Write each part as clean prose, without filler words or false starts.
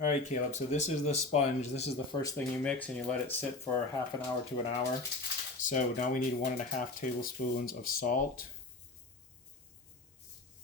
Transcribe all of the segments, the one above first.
All right, Caleb, so this is the sponge. This is the first thing you mix and you let it sit for half an hour to an hour. So now we need 1.5 tablespoons of salt.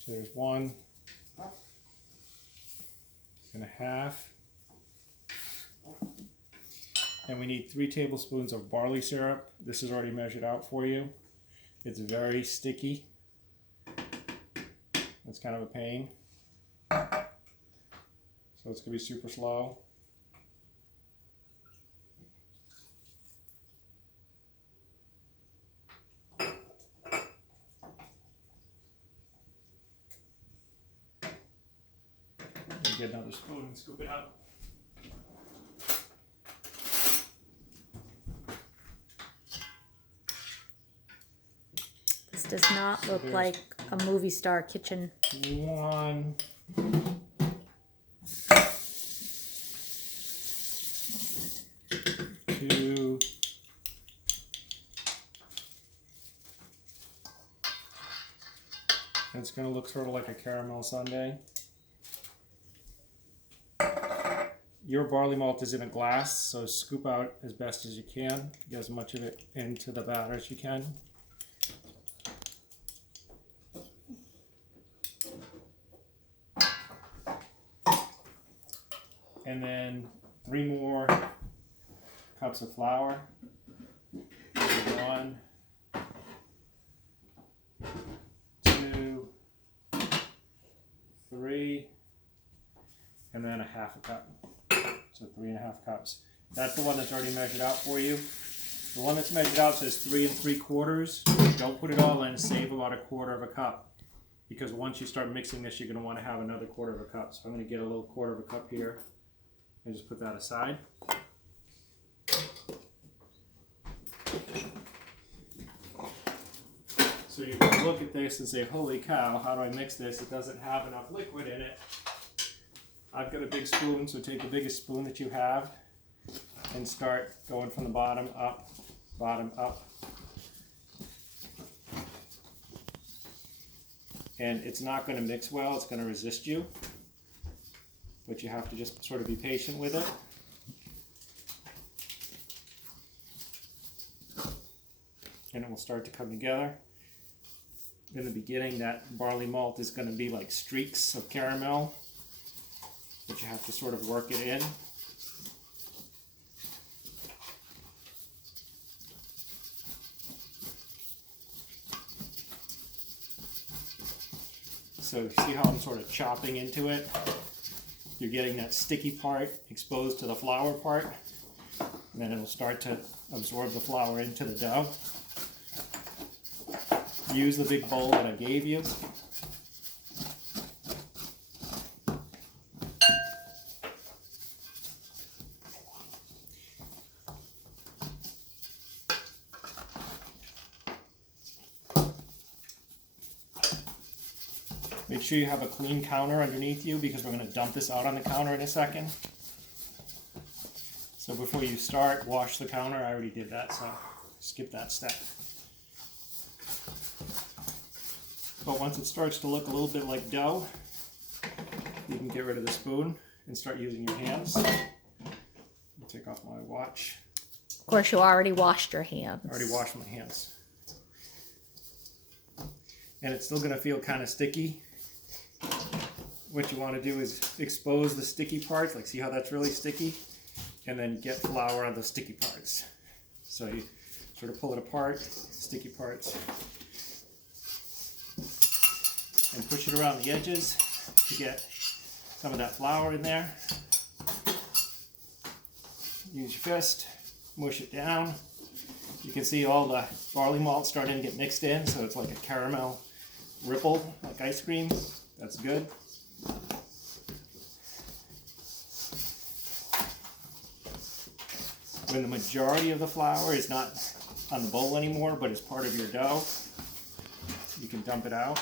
So there's 1.5. And we need 3 tablespoons of barley syrup. This is already measured out for you. It's very sticky. It's kind of a pain. So it's going to be super slow. Get another spoon and scoop it out. This does not look like a movie star kitchen. 1, 2, it's going to look sort of like a caramel sundae. Your barley malt is in a glass, so scoop out as best as you can. Get as much of it into the batter as you can. And then 3 more cups of flour. 1, 2, 3, and then 1/2 cup. So 3.5 cups. That's the one that's already measured out for you. The one that's measured out says 3 3/4. Don't put it all in, save about 1/4 cup. Because once you start mixing this, you're going to want to have another 1/4 cup. So I'm going to get a little 1/4 cup here and just put that aside. So you can look at this and say, holy cow, how do I mix this? It doesn't have enough liquid in it. I've got a big spoon, so take the biggest spoon that you have and start going from the bottom up, bottom up. And it's not going to mix well, it's going to resist you. But you have to just sort of be patient with it. And it will start to come together. In the beginning, that barley malt is going to be like streaks of caramel. But you have to sort of work it in. So see how I'm sort of chopping into it? You're getting that sticky part exposed to the flour part. And then it'll start to absorb the flour into the dough. Use the big bowl that I gave you. Make sure you have a clean counter underneath you because we're going to dump this out on the counter in a second. So before you start, wash the counter. I already did that, so skip that step. But once it starts to look a little bit like dough, you can get rid of the spoon and start using your hands. I'll take off my watch. Of course, you already washed your hands. I already washed my hands. And it's still going to feel kind of sticky. What you want to do is expose the sticky parts, like see how that's really sticky, and then get flour on the sticky parts. So you sort of pull it apart, sticky parts, and push it around the edges to get some of that flour in there. Use your fist, mush it down. You can see all the barley malt starting to get mixed in, so it's like a caramel ripple, like ice cream. That's good. When the majority of the flour is not on the bowl anymore, but is part of your dough, you can dump it out.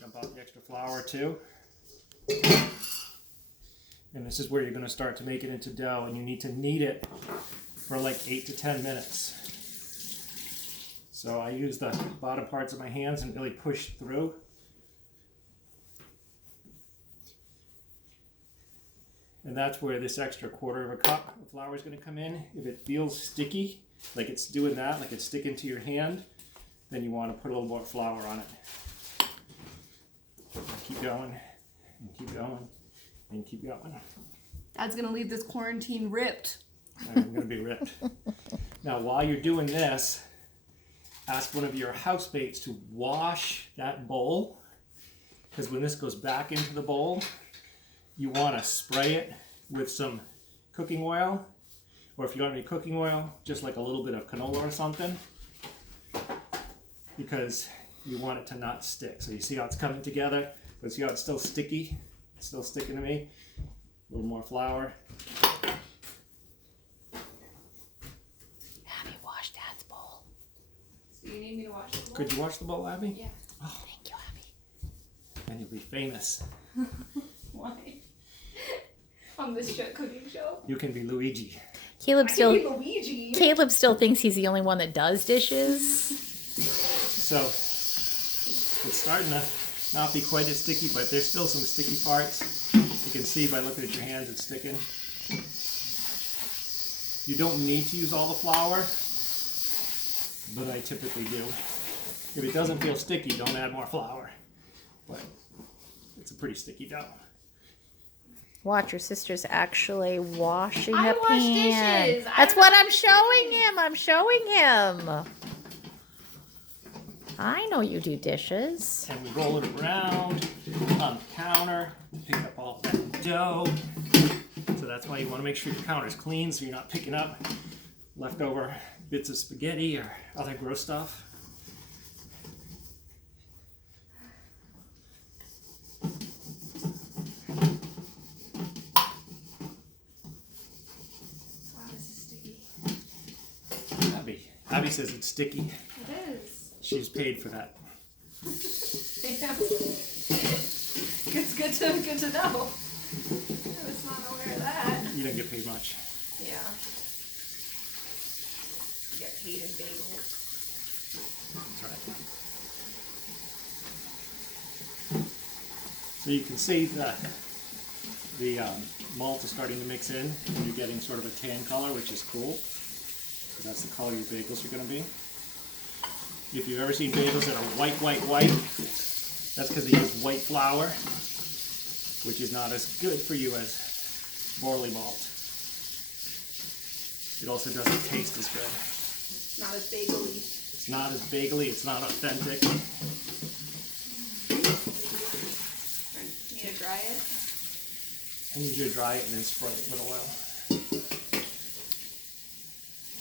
Dump out the extra flour too. And this is where you're going to start to make it into dough, and you need to knead it for like 8 to 10 minutes. So I use the bottom parts of my hands and really push through. And that's where this extra quarter of a cup of flour is going to come in. If it feels sticky, like it's doing that, like it's sticking to your hand, then you want to put a little more flour on it. Keep going, and keep going, and keep going. Dad's gonna leave this quarantine ripped. I'm going to be ripped. Now, while you're doing this, ask one of your housemates to wash that bowl, because when this goes back into the bowl, you want to spray it with some cooking oil, or if you don't have any cooking oil, just like a little bit of canola or something, because you want it to not stick. So you see how it's coming together, but see how it's still sticky? It's still sticking to me. A little more flour. Abby, wash Dad's bowl. So you need me to wash the bowl? Could you wash the bowl, Abby? Yeah. Oh, Thank you, Abby. and you'll be famous. Why? On this cooking show? You can be Luigi. Caleb I still can be Luigi. Caleb still thinks he's the only one that does dishes. So it's starting to not be quite as sticky, but there's still some sticky parts. You can see by looking at your hands it's sticking. You don't need to use all the flour, but I typically do. If it doesn't feel sticky, don't add more flour. But it's a pretty sticky dough. Watch, your sister's actually washing I the wash pan. dishes. I That's don't what know I'm what showing you're him. I'm showing him. I know you do dishes. And we roll it around on the counter to pick up all that dough. So that's why you want to make sure your counter's clean so you're not picking up leftover bits of spaghetti or other gross stuff. Wow, this is sticky. Abby says it's sticky. It is. She's paid for that. Yeah. It's good to know. I was not aware of that. You don't get paid much. Yeah. Get paid in bagels. That's right. So you can see that the malt is starting to mix in, and you're getting sort of a tan color, which is cool. So that's the color your bagels are going to be. If you've ever seen bagels that are white, that's because they use white flour, which is not as good for you as barley malt. It also doesn't taste as good. Not as bagely. It's not as bagely, it's not authentic. Need to dry it? I need you to dry it and then spray it with oil.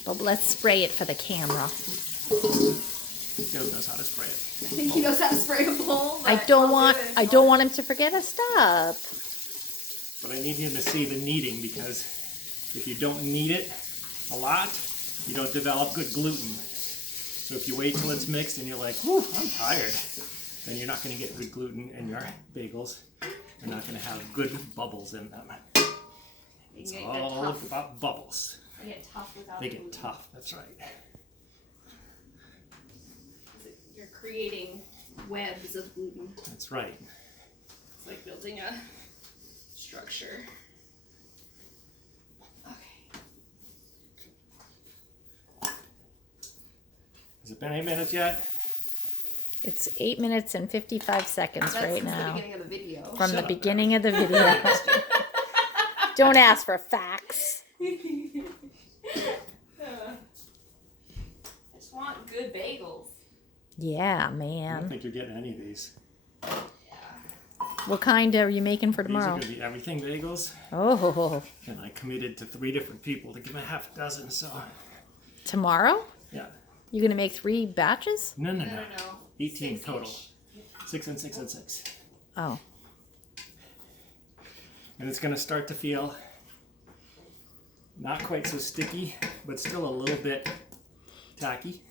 But let's spray it for the camera. Caleb knows how to spray it. I think he knows how to spray a bowl. I but don't I'll want do it. I don't want him to forget a step. But I need him to see the kneading, because if you don't knead it a lot, you don't develop good gluten. So if you wait till it's mixed and you're like, whew, I'm tired, then you're not going to get good gluten in your bagels. You're not going to have good bubbles in them. It's You get all tough. about bubbles. They get tough without They gluten. get tough, that's right. You're creating webs of gluten. That's right. It's like building a structure. Okay. Has it been 8 minutes yet? It's 8 minutes and 55 seconds That's right since the now. beginning of the video. From Shut the up, beginning of the video. Don't ask for facts. I just want good bagels. Yeah, I don't man. think you're getting any of these. What kind are you making for These are tomorrow? going to be everything bagels. Oh, And I committed to 3 different people to give me half a dozen, so tomorrow? yeah. You gonna make 3 batches? No. No. 18 6 total. each. 6 and 6 and 6. Oh, And it's going to start to feel not quite so sticky, but still a little bit tacky.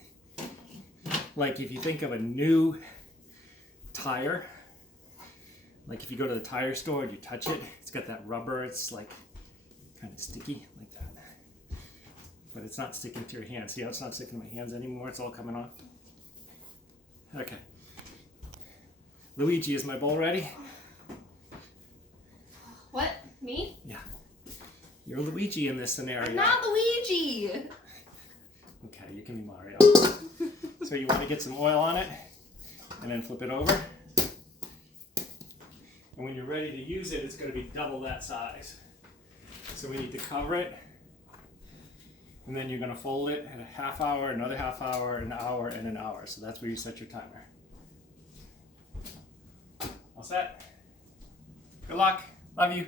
Like if you think of a new tire, like if you go to the tire store and you touch it, it's got that rubber, it's like kind of sticky like that. But it's not sticking to your hands. See how it's not sticking to my hands anymore? It's all coming off. Okay. Luigi, is my bowl ready? What? Me? Yeah. You're Luigi in this scenario. I'm not Luigi. Okay, you can be Mario. So you want to get some oil on it, and then flip it over. And when you're ready to use it, it's going to be double that size. So we need to cover it. And then you're going to fold it at a half hour, another half hour, an hour, and an hour. So that's where you set your timer. All set? Good luck. Love you.